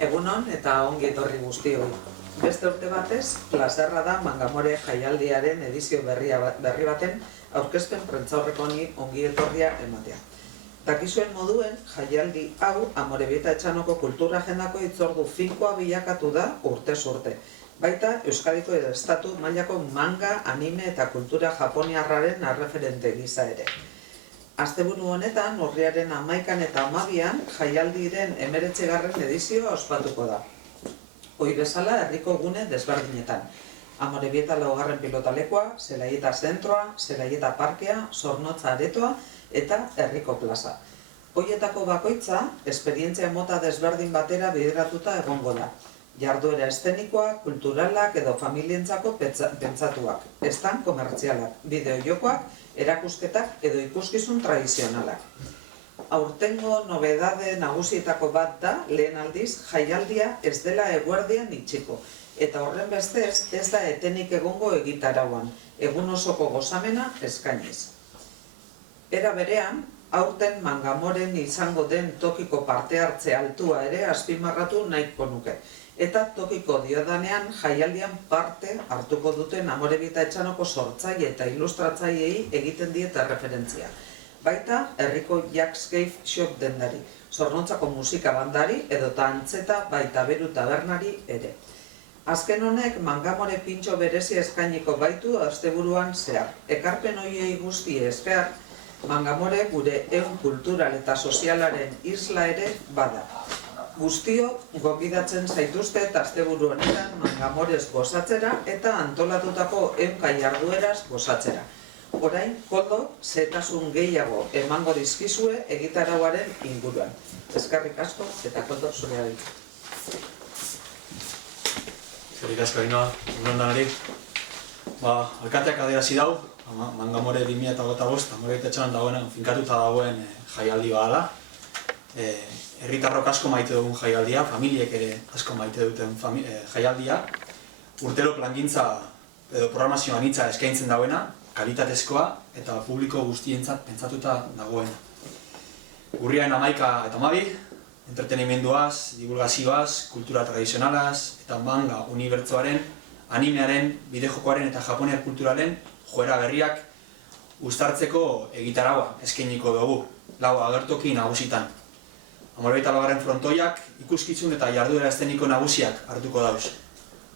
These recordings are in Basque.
Egunon eta ongi etorri guztioi. Beste urte batez, plazerra da Mangamore jaialdiaren edizio berri baten aurkezpen prentzaurreko ongi etorria ematea. Dakizuen moduen, jaialdi hau Amorebieta Etxanoko kultura agendako hitzordu finkoa bilakatu da urtez urte. Baita Euskadiko edo estatu mailako manga, anime eta kultura japoniarraren erreferente gisa ere. Asteburu honetan, urriaren 11 eta 12an, jaialdiren 19. edizioa ospatuko da. Ohi bezala, herriko gune desberdinetan. Amorebieta 4. pilotalekoa, Zelaieta zentroa, Zelaieta parkea, Zornotza aretoa eta herriko plaza. Hoietako bakoitza, esperientzia mota desberdin batera bideratuta egongo da. Jarduera eszenikoak, kulturalak edo familientzako pentsatuak, estan komertzialak, bideo-jokoak, erakusketak edo ikuskizun tradizionalak. Aurtengo nobedade nagusietako bat da, lehen aldiz, jaialdia ez dela eguerdian itxiko, eta horren bestez ez da etenik egongo egitarauan, egun osoko gozamena eskainiz. Era berean, aurten Mangamoren izango den tokiko parte hartze altua ere azpimarratu nahiko nuke, eta tokiko diodanean jaialdian parte hartuko duten Amorebieta Etxanoko sortzaile eta ilustratzaileei egiten dieta referentzia. Baita, herriko Jackscape Shop dendari, Zornotzako musika bandari edota antzeta baita Beru tabernari ere. Azken honek Mangamore pintxo berezi eskainiko baitu asteburuan zehar. Ekarpen horiei guzti esker, Mangamore gure ehun kultural eta sozialaren isla ere bada. Guztiok gonbidatzen zaituzte asteburu honetan Mangamorez gozatzera eta antolatutako ehunka jardueraz gozatzera. Orain, koldo, zehetasun gehiago emango dizkizue egitarauaren inguruan. Eskerrik asko eta koldo zurea ditu. Eskerrik asko, Ainoa, egun danari. Alkateak adierazi dau, Mangamore 2025, Amorebieta Etxanan dagoen, finkatuta dagoen jaialdi badala. Herritarrok asko maite dugun jaialdia, familiek ere asko maite duten jaialdia. Urtero plangintza edo programazio anitza eskaintzen dagoena, kalitatezkoa eta publiko guztientzat pentsatuta dagoena. Urriaren 11 eta 12, entretenimenduaz, divulgazioaz, kultura tradizionalaz eta manga unibertsoaren, animearen, bideojokoaren eta japoniar kulturalen joera berriak uztartzeko egitaraua eskainiko dugu, lau agertoki nagusitan. Amorebieta 4. frontoiak ikuskizun eta jarduera eszeniko nagusiak hartuko dauz.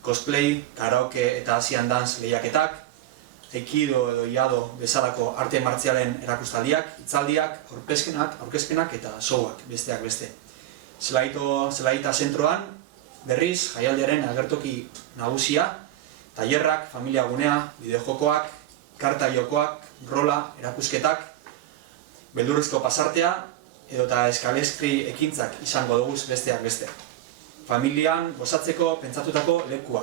Cosplay, karaoke eta Asian dance lehiaketak, aikido edo iado bezalako arte martzialen erakustaldiak, hitzaldiak, aurkezpenak eta showak besteak beste. Zelaieta zentroan, berriz, jaialdiaren agertoki nagusia, tailerrak, familia gunea, bideojokoak, karta jokoak, rola, erakusketak, beldurrezko pasartea, edota eskaleskri ekintzak izango duguz besteak beste. Familian gozatzeko pentsatutako lekua.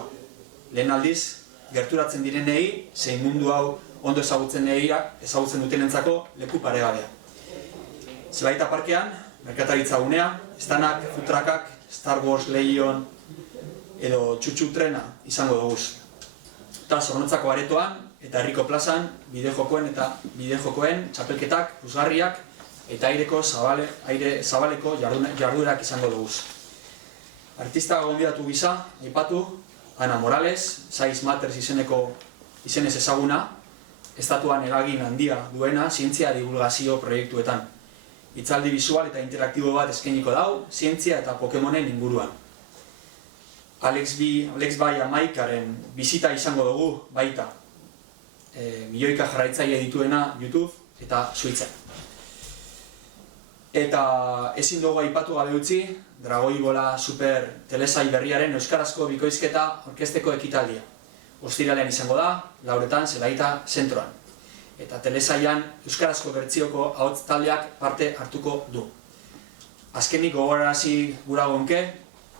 Lehen aldiz, gerturatzen direnei, zein mundu hau ondo ezagutzen dutenentzako leku paregabea. Zelaieta parkean, merkataritza gunea, estanak, futrakak, Star Wars Legion edo txutxu trena izango duguz. Eta Zornotzako aretoan eta herriko plazan, bideojokoen txapelketak, puzgarriak, eta aire zabaleko jarduerak izango duguz. Artista gonbidatu gisa, aipatu, Ana Morales, Size Matters izenez ezaguna, estatuan eragin handia duena zientzia divulgazio proiektuetan. Hitzaldi bisual eta interaktibo bat eskainiko dau, zientzia eta Pokemonen inguruan. Alex Bai Amaikaren bizita izango dugu baita, milioika jarraitzaile dituena YouTube eta Switchen. Eta ezin dugu aipatu gabe utzi, Dragoi Bola Super telesai berriaren euskarazko bikoizketa orkesteko ekitaldia. Ostiralean izango da, 4etan Zelaieta zentroan. Eta telesaian euskarazko bertsioko ahots taldeak parte hartuko du. Azkenik gogorarazi gura gonke,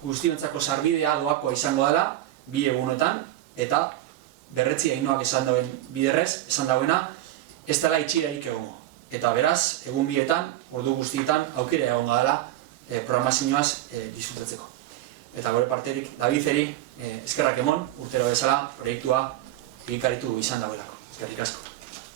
guztiontzako sarbidea doakoa izango dela, 2 egunotan, eta berretzi Ainoak esan dauen biderrez, esan dauena, ez dela itxirerik egongo. Eta beraz, egun bietan, ordu guztietan, aukera egongo dela programazioaz disfrutatzeko. Eta gure parterik, Davideri eskerrak emon, urtero bezala proiektua egikaritu izan dauelako. Eskerrik asko.